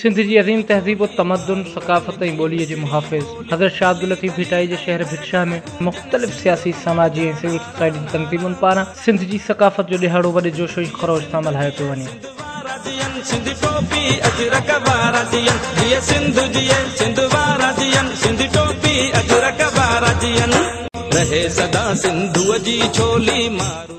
सिंध जी अज़ीम तहज़ीब व तमद्दुन सकाफ़त ऐं ॿोलीअ जे मुहाफ़िज़ हज़रत शाह अब्दुल लतीफ़ भिटाई जे शहर भिटशा में मुख़्तलिफ़ सियासी समाजी ऐं सिविल सोसाइटी तंज़ीमुनि पारां सिंध जी सकाफ़त जो ॾिहाड़ो वॾे जोशो ख़रोश सां मल्हायो पियो वञे।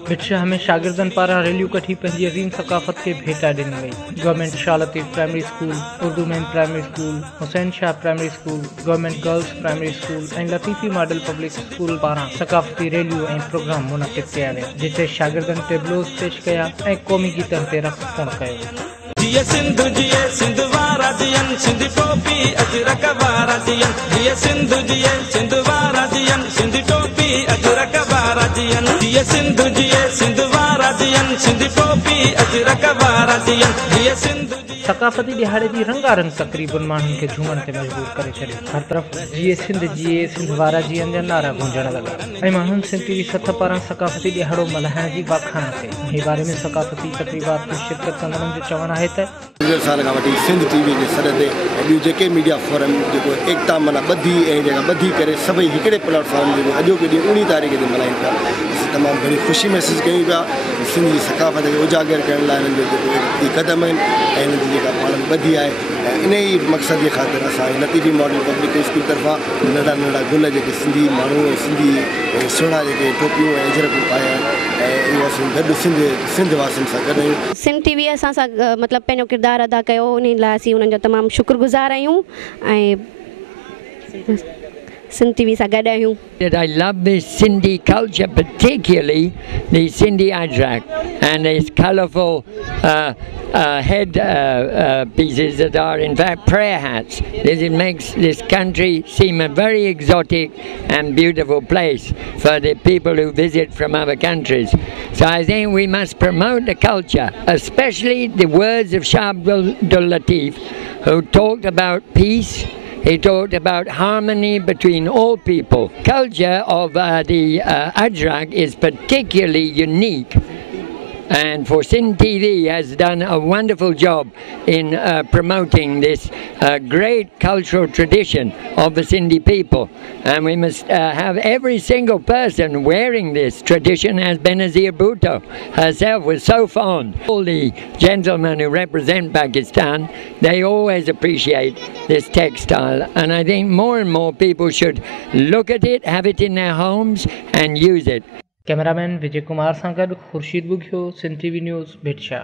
भिटशा में शागिर्दनि पारां रैलियूं कठी पंहिंजी अज़ीम सकाफ़त खे भेटा ॾिनी वई। गवर्नमेंट Shah Latif primary school, Urdu man primary school, Hussain Shah primary school, government girls primary school ऐं लतीफ़ी मॉडल पब्लिक स्कूल पारां सकाफ़ती रैलियूं ऐं प्रोग्राम मुनक़िद कया विया, जिते शागिर्दनि टेबलोज़ पेश कया ऐं क़ौमी गीतनि ते रक़्स पिणु कयो। सकाफ़ती ॾिहाड़े जी रंगारंग तक़रीबुनि माण्हुनि खे झूमण ते मजबूर करे छॾियो। हर तरफ़ जीए सिंध वारा जीअनि जा नारा गूंजण लॻा ऐं माण्हुनि सिंध टीवी सथ पारां सकाफ़ती ॾिहाड़ो मल्हाइण जी वाखाण कई। हिन बारे में सकाफ़ती तक़रीबात में शिरकत कंदड़नि जो चवणु आहे त साल खां वठी सिंध टीवी जे सर ते ॿियूं जेके मीडिया फोरम जेको एकता माना ॿधी ऐं जेका ॿधी करे सभई हिकिड़े प्लेटफॉर्म जेको अॼोके ॾींहुं 19 तारीख़ ते मल्हाइनि पिया, असीं तमामु घणी ख़ुशी महसूसु कयूं पिया। सिंध जी सकाफ़त खे उजागर करण लाइ हिननि जो जेको ई क़दम आहिनि ऐं हिननि जी जेका पाण में ॿधी आहे, इन ई मक़सद जे ख़ातिर असां लतीफ़ी मॉडल पब्लिक स्कूल तरफ़ां नंढा नंढा गुल जेके सिंधी माण्हू ऐं सिंधी सुहिणा जेके टोपियूं ऐं अजरकूं पाया आहिनि ऐं इहो असीं गॾु सिंध वासियुनि सां गॾु आहियूं। सिंध टीवी असां सां मतिलबु पंहिंजो किरदारु अदा कयो, उन लाइ असीं उन्हनि जो तमामु शुक्रगुज़ार आहियूं ऐं सिंध टीवी सां गॾु आहियूं। I love this Sindhi culture, particularly the Sindhi Ajrak and its colourful head pieces that are in fact prayer hats. It makes this country seem a very exotic and beautiful place for the people who visit from other countries. So I think we must promote the culture, especially the words of Shah Abdul Latif, who talked about peace. He talked about harmony between all people. Culture of the Ajrak is particularly unique, and for Sindh TV has done a wonderful job in promoting this great cultural tradition of the Sindhi people. And we must have every single person wearing this tradition, as Benazir Bhutto herself was so fond. All the gentlemen who represent Pakistan, they always appreciate this textile. And I think more and more people should look at it, have it in their homes and use it. Cameraman Vijay कुमार सां गॾु खुर्शीद बुघियो, Sindh TV news भिटशा।